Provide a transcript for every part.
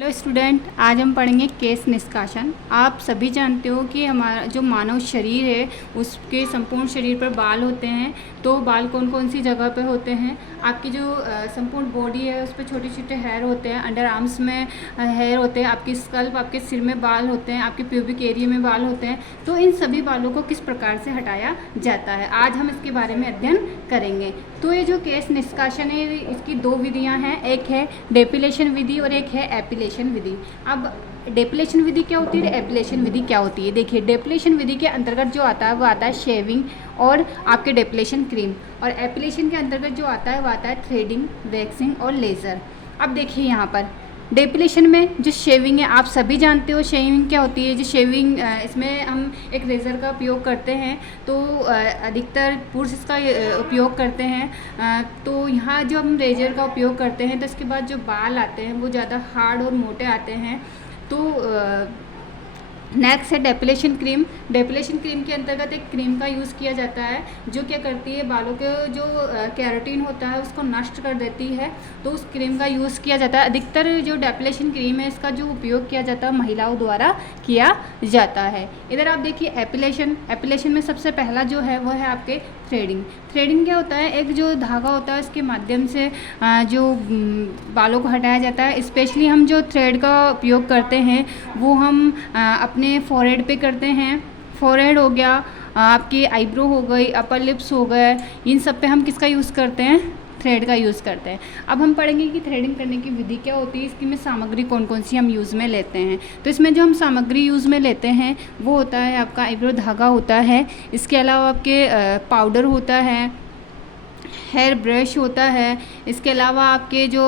Hello student, आज हम पढ़ेंगे केश निष्कासन। आप सभी जानते हो कि हमारा जो मानव शरीर है उसके संपूर्ण शरीर पर बाल होते हैं। तो बाल कौन कौन सी जगह पे होते हैं? आपकी जो संपूर्ण बॉडी है उस पर छोटे छोटे हेयर होते हैं, अंडर आर्म्स में हेयर होते हैं, आपकी स्कल्प, आपके सिर में बाल होते हैं, आपके प्यूबिक एरिया में बाल होते हैं। तो इन सभी बालों को किस प्रकार से हटाया जाता है, आज हम इसके बारे में अध्ययन करेंगे। तो ये जो केश निष्कासन है इसकी दो विधियाँ हैं, एक है डेपिलेशन विधि और एक है एपिलेशन विधि। अब डेपिलेशन विधि क्या होती है, एपिलेशन विधि क्या होती है? देखिए, डेपिलेशन विधि के अंतर्गत जो आता है वो आता है शेविंग और आपके डेपिलेशन क्रीम, और एपिलेशन के अंतर्गत जो आता है वो आता है थ्रेडिंग, वैक्सिंग और लेज़र। अब देखिए यहाँ पर डेपिलेशन में जो शेविंग है, आप सभी जानते हो शेविंग क्या होती है। जो शेविंग इसमें हम एक रेज़र का उपयोग करते हैं, तो अधिकतर पुरुष इसका उपयोग करते हैं। तो यहाँ जो हम रेज़र का उपयोग करते हैं तो इसके बाद जो बाल आते हैं वो ज़्यादा हार्ड और मोटे आते हैं। तो नेक्स्ट है डेपिलेशन क्रीम। डेपिलेशन क्रीम के अंतर्गत एक क्रीम का यूज़ किया जाता है जो क्या करती है, बालों के जो केराटिन होता है उसको नष्ट कर देती है। तो उस क्रीम का यूज़ किया जाता है। अधिकतर जो डेपिलेशन क्रीम है इसका जो उपयोग किया जाता है महिलाओं द्वारा किया जाता है। इधर आप देखिए एपिलेशन। एपिलेशन में सबसे पहला जो है वो है आपके थ्रेडिंग। थ्रेडिंग क्या होता है, एक जो धागा होता है इसके माध्यम से जो बालों को हटाया जाता है। स्पेशली हम जो थ्रेड का उपयोग करते हैं वो हम अपने फोरहेड पे करते हैं। फोरहेड हो गया, आपकी आईब्रो हो गई, अपर लिप्स हो गए, इन सब पे हम किसका यूज़ करते हैं, थ्रेड का यूज़ करते हैं। अब हम पढ़ेंगे कि थ्रेडिंग करने की विधि क्या होती है, इसकी में सामग्री कौन कौन सी हम यूज़ में लेते हैं। तो इसमें जो हम सामग्री यूज़ में लेते हैं वो होता है आपका आईब्रो धागा होता है, इसके अलावा आपके पाउडर होता है, हेयर ब्रश होता है, इसके अलावा आपके जो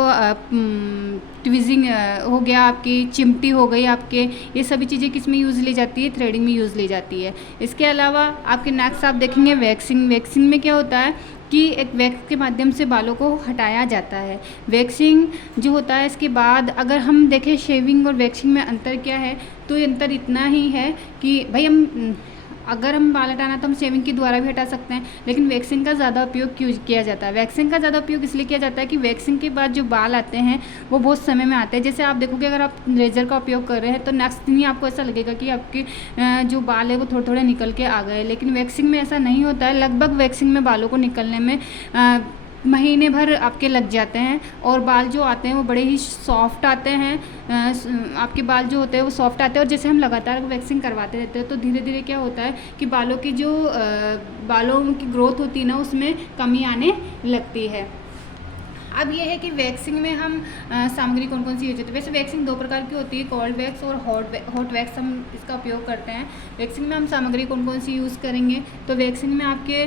ट्विजिंग हो गया, आपकी चिमटी हो गई आपके, ये सभी चीज़ें किस में यूज़ ली जाती है, थ्रेडिंग में यूज़ ली जाती है। इसके अलावा आपके नेक्स्ट आप देखेंगे वैक्सिंग। वैक्सिंग में क्या होता है कि एक वैक्स के माध्यम से बालों को हटाया जाता है। वैक्सिंग जो होता है इसके बाद अगर हम देखें शेविंग और वैक्सिंग में अंतर क्या है, तो ये अंतर इतना ही है कि भाई अगर हम बाल हटाना तो हम शेविंग के द्वारा भी हटा सकते हैं, लेकिन वैक्सिंग का ज़्यादा उपयोग क्यों किया जाता है? वैक्सिंग का ज़्यादा उपयोग इसलिए किया जाता है कि वैक्सिंग के बाद जो बाल आते हैं वो बहुत समय में आते हैं। जैसे आप देखोगे अगर आप रेजर का उपयोग कर रहे हैं तो नेक्स्ट दिन ही आपको ऐसा लगेगा कि आपके जो बाल है वो थोड़े थोड़े निकल के आ गए, लेकिन वैक्सिंग में ऐसा नहीं होता है। लगभग वैक्सिंग में बालों को निकलने में महीने भर आपके लग जाते हैं, और बाल जो आते हैं वो बड़े ही सॉफ्ट आते हैं। आपके बाल जो होते हैं वो सॉफ्ट आते हैं, और जैसे हम लगातार वैक्सिंग करवाते रहते हैं तो धीरे धीरे क्या होता है कि बालों की जो बालों की ग्रोथ होती है ना उसमें कमी आने लगती है। अब ये है कि वैक्सिंग में हम सामग्री कौन कौन सी यूज होती है। वैसे वैक्सिंग दो प्रकार की होती है, कोल्ड वैक्स और हॉट वैक्स, हम इसका उपयोग करते हैं। वैक्सिंग में हम सामग्री कौन कौन सी यूज़ करेंगे, तो वैक्सिंग में आपके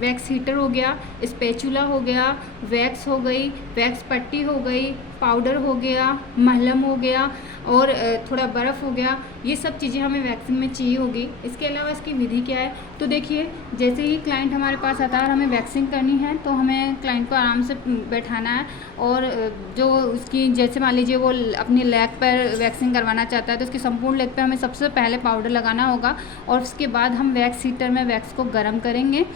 वैक्स हीटर हो गया, स्पैचुला हो गया, वैक्स हो गई, वैक्स पट्टी हो गई, पाउडर हो गया, मलहम हो गया, और थोड़ा बर्फ़ हो गया। ये सब चीज़ें हमें वैक्सिंग में चाहिए होगी। इसके अलावा इसकी विधि क्या है, तो देखिए जैसे ही क्लाइंट हमारे पास आता है और हमें वैक्सिंग करनी है तो हमें क्लाइंट को आराम से बैठाना है, और जो उसकी जैसे मान लीजिए वो अपनी लेग पर वैक्सिंग करवाना चाहता है तो उसकी संपूर्ण लेग पर हमें सबसे पहले पाउडर लगाना होगा, और उसके बाद हम वैक्स हीटर में वैक्स को गर्म करेंगे।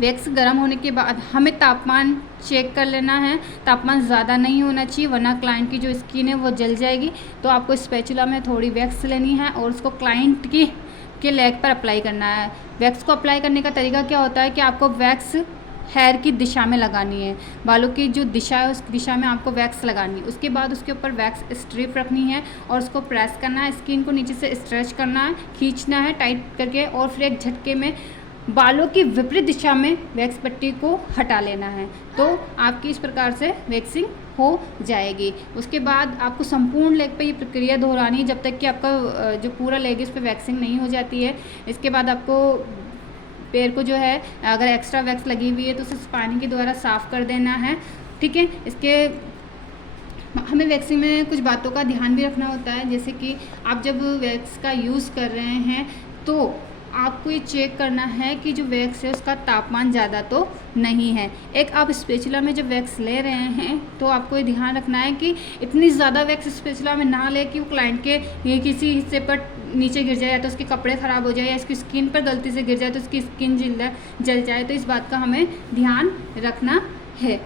वैक्स गर्म होने के बाद हमें तापमान चेक कर लेना है। तापमान ज़्यादा नहीं होना चाहिए वरना क्लाइंट की जो स्किन है वो जल जाएगी। तो आपको स्पैचुला में थोड़ी वैक्स लेनी है और उसको क्लाइंट के लेग पर अप्लाई करना है। वैक्स को अप्लाई करने का तरीका क्या होता है कि आपको वैक्स हेयर की दिशा में लगानी है, बालों की जो दिशा है उस दिशा में आपको वैक्स लगानी है। उसके बाद उसके ऊपर वैक्स स्ट्रिप रखनी है और उसको प्रेस करना है, स्किन को नीचे से स्ट्रेच करना है, खींचना है टाइट करके, और फिर एक झटके में बालों की विपरीत दिशा में वैक्स पट्टी को हटा लेना है। तो आपकी इस प्रकार से वैक्सिंग हो जाएगी। उसके बाद आपको संपूर्ण लेग पे ये प्रक्रिया दोहरानी है जब तक कि आपका जो पूरा लेग है इस पर वैक्सिंग नहीं हो जाती है। इसके बाद आपको पैर को जो है अगर एक्स्ट्रा वैक्स लगी हुई है तो उसे पानी के द्वारा साफ़ कर देना है, ठीक है। इसके हमें वैक्सिंग में कुछ बातों का ध्यान भी रखना होता है, जैसे कि आप जब वैक्स का यूज़ कर रहे हैं तो आपको ये चेक करना है कि जो वैक्स है उसका तापमान ज़्यादा तो नहीं है। एक आप स्पैचुला में जब वैक्स ले रहे हैं तो आपको ये ध्यान रखना है कि इतनी ज़्यादा वैक्स स्पैचुला में ना ले कि वो क्लाइंट के ये किसी हिस्से पर नीचे गिर जाए, या तो उसके कपड़े ख़राब हो जाए, या इसकी स्किन पर गलती से गिर जाए तो उसकी स्किन जल जाए। तो इस बात का हमें ध्यान रखना है।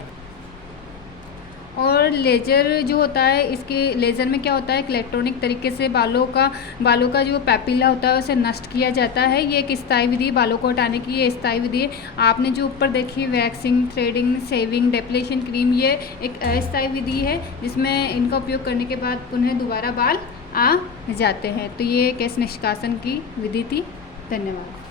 और लेज़र जो होता है, इसके लेज़र में क्या होता है, एक इलेक्ट्रॉनिक तरीके से बालों का जो पैपिला होता है उसे नष्ट किया जाता है। ये एक स्थायी विधि है, बालों को हटाने की ये स्थायी विधि है। आपने जो ऊपर देखी वैक्सिंग, थ्रेडिंग, शेविंग, डेपिलेशन क्रीम, ये एक अस्थायी विधि है जिसमें इनका उपयोग करने के बाद पुनः दोबारा बाल आ जाते हैं। तो ये केश निष्कासन की विधि थी। धन्यवाद।